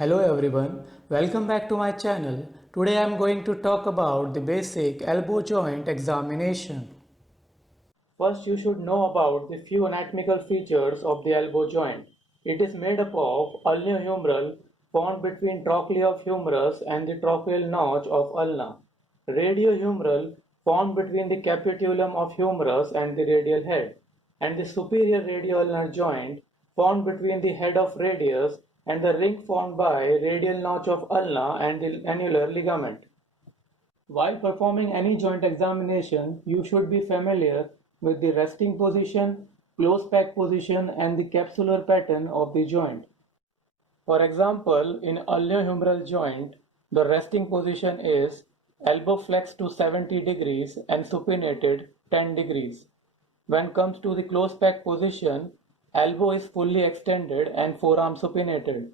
Hello everyone, welcome back to my channel. Today I am going to talk about the basic elbow joint examination. First you should know about the few anatomical features of the elbow joint. It is made up of ulnohumeral found between trochlea of humerus and the trochleal notch of ulna, radiohumeral found between the capitulum of humerus and the radial head, and the superior radioulnar joint found between the head of radius and the ring formed by radial notch of ulna and the annular ligament. While performing any joint examination, you should be familiar with the resting position, close pack position, and the capsular pattern of the joint. For example, in ulnohumeral joint, the resting position is elbow flexed to 70 degrees and supinated 10 degrees. When comes to the close pack position, elbow is fully extended and forearm supinated.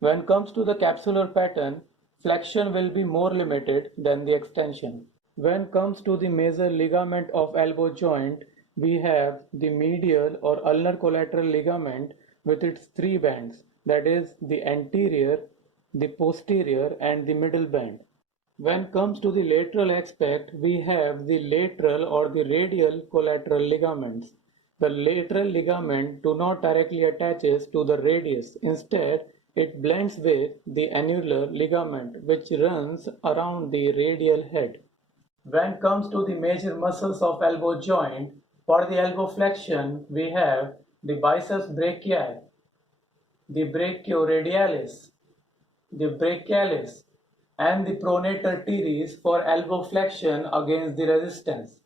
When comes to the capsular pattern, flexion will be more limited than the extension. When comes to the major ligament of elbow joint, we have the medial or ulnar collateral ligament with its three bands, that is the anterior, the posterior and the middle band. When comes to the lateral aspect, we have the lateral or the radial collateral ligaments. The lateral ligament do not directly attaches to the radius. Instead, it blends with the annular ligament which runs around the radial head. When comes to the major muscles of elbow joint, for the elbow flexion, we have the biceps brachii, the brachioradialis, the brachialis, and the pronator teres for elbow flexion against the resistance.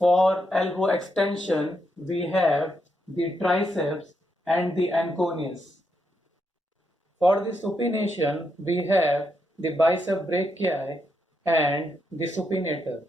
For elbow extension, we have the triceps and the anconeus. For the supination, we have the bicep brachii and the supinator.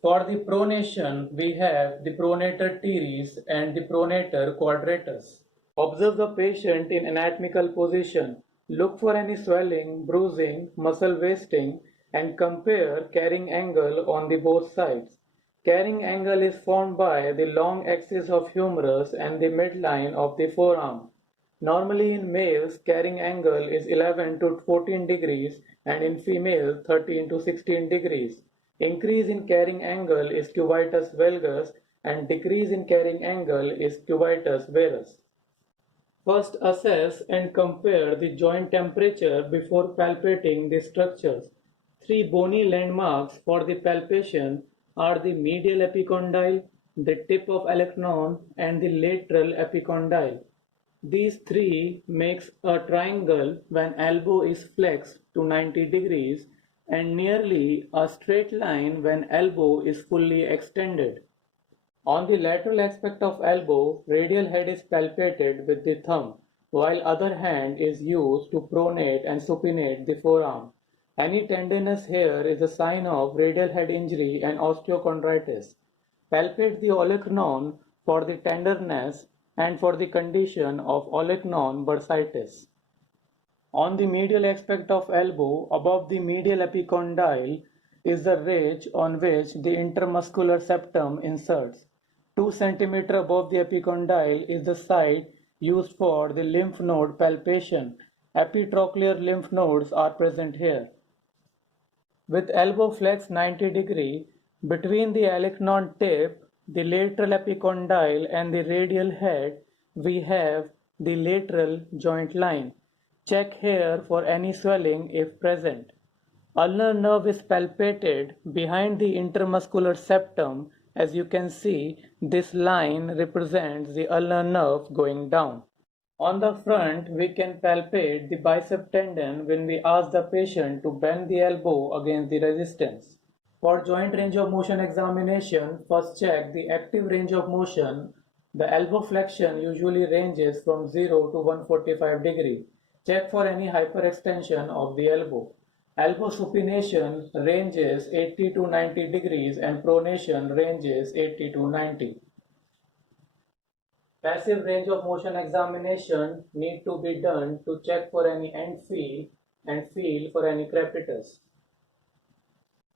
For the pronation, we have the pronator teres and the pronator quadratus. Observe the patient in anatomical position. Look for any swelling, bruising, muscle wasting, and compare carrying angle on the both sides. Carrying angle is formed by the long axis of humerus and the midline of the forearm. Normally in males, carrying angle is 11 to 14 degrees and in females 13 to 16 degrees. Increase in carrying angle is cubitus valgus and decrease in carrying angle is cubitus varus. First assess and compare the joint temperature before palpating the structures. Three bony landmarks for the palpation are the medial epicondyle, the tip of olecranon, and the lateral epicondyle. These three makes a triangle when elbow is flexed to 90 degrees and nearly a straight line when elbow is fully extended. On the lateral aspect of elbow, radial head is palpated with the thumb, while other hand is used to pronate and supinate the forearm. Any tenderness here is a sign of radial head injury and osteochondritis. Palpate the olecranon for the tenderness and for the condition of olecranon bursitis. On the medial aspect of elbow, above the medial epicondyle, is the ridge on which the intermuscular septum inserts. 2 cm above the epicondyle is the site used for the lymph node palpation. Epitrochlear lymph nodes are present here. With elbow flexed 90 degree, between the olecranon tip, the lateral epicondyle and the radial head, we have the lateral joint line. Check here for any swelling if present. Ulnar nerve is palpated behind the intermuscular septum. As you can see, this line represents the ulnar nerve going down. On the front, we can palpate the bicep tendon when we ask the patient to bend the elbow against the resistance. For joint range of motion examination, first check the active range of motion. The elbow flexion usually ranges from 0 to 145 degree. Check for any hyperextension of the elbow. Elbow supination ranges 80 to 90 degrees and pronation ranges 80 to 90. Passive range of motion examination need to be done to check for any end feel and feel for any crepitus.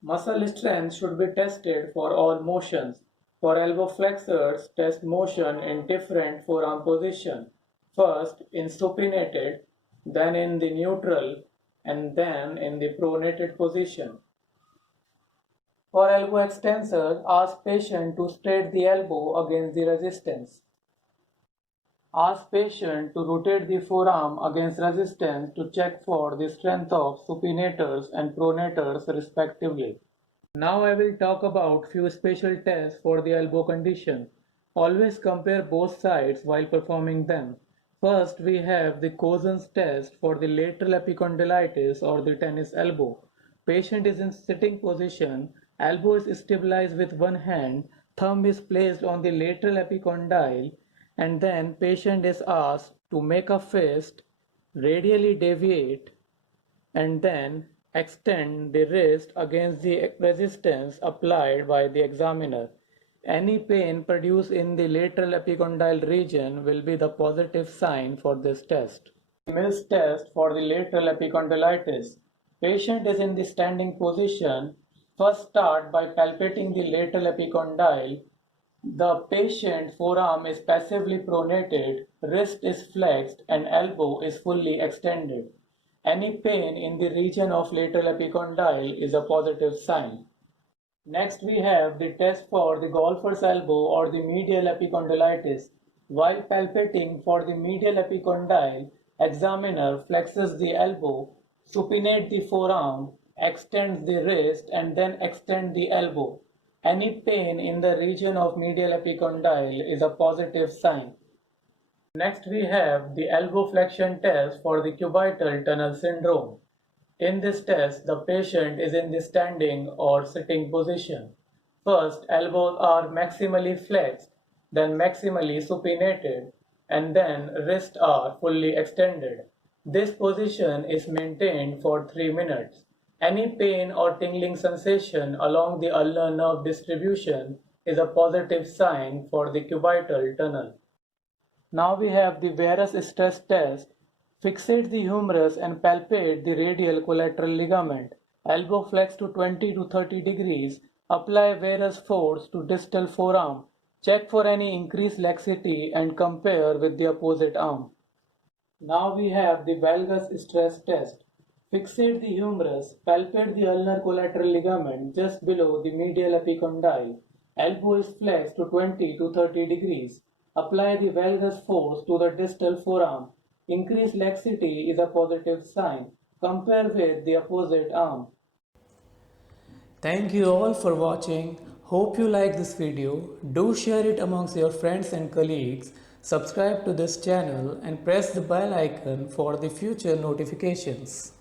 Muscle strength should be tested for all motions. For elbow flexors, test motion in different forearm position. First, in supinated, then in the neutral, and then in the pronated position. For elbow extensors, ask patient to straight the elbow against the resistance. Ask patient to rotate the forearm against resistance to check for the strength of supinators and pronators respectively. Now I will talk about few special tests for the elbow condition. Always compare both sides while performing them. First, we have the Cozen's test for the lateral epicondylitis or the tennis elbow. Patient is in sitting position, elbow is stabilized with one hand, thumb is placed on the lateral epicondyle, and then patient is asked to make a fist, radially deviate, and then extend the wrist against the resistance applied by the examiner. Any pain produced in the lateral epicondyle region will be the positive sign for this test. Mills test for the lateral epicondylitis. Patient is in the standing position. First start by palpating the lateral epicondyle. The patient's forearm is passively pronated, wrist is flexed, and elbow is fully extended. Any pain in the region of lateral epicondyle is a positive sign. Next we have the test for the golfer's elbow or the medial epicondylitis. While palpating for the medial epicondyle, examiner flexes the elbow, supinate the forearm, extends the wrist, and then extend the elbow. Any pain in the region of medial epicondyle is a positive sign. Next we have the elbow flexion test for the cubital tunnel syndrome. In this test, the patient is in the standing or sitting position. First, elbows are maximally flexed, then maximally supinated, and then wrists are fully extended. This position is maintained for 3 minutes. Any pain or tingling sensation along the ulnar nerve distribution is a positive sign for the cubital tunnel. Now we have the varus stress test. Fixate the humerus and palpate the radial collateral ligament. Elbow flex to 20 to 30 degrees. Apply varus force to distal forearm. Check for any increased laxity and compare with the opposite arm. Now we have the valgus stress test. Fixate the humerus, palpate the ulnar collateral ligament just below the medial epicondyle. Elbow is flexed to 20 to 30 degrees. Apply the valgus force to the distal forearm. Increased laxity is a positive sign. Compare with the opposite arm. Thank you all for watching. Hope you like this video. Do share it amongst your friends and colleagues. Subscribe to this channel and press the bell icon for the future notifications.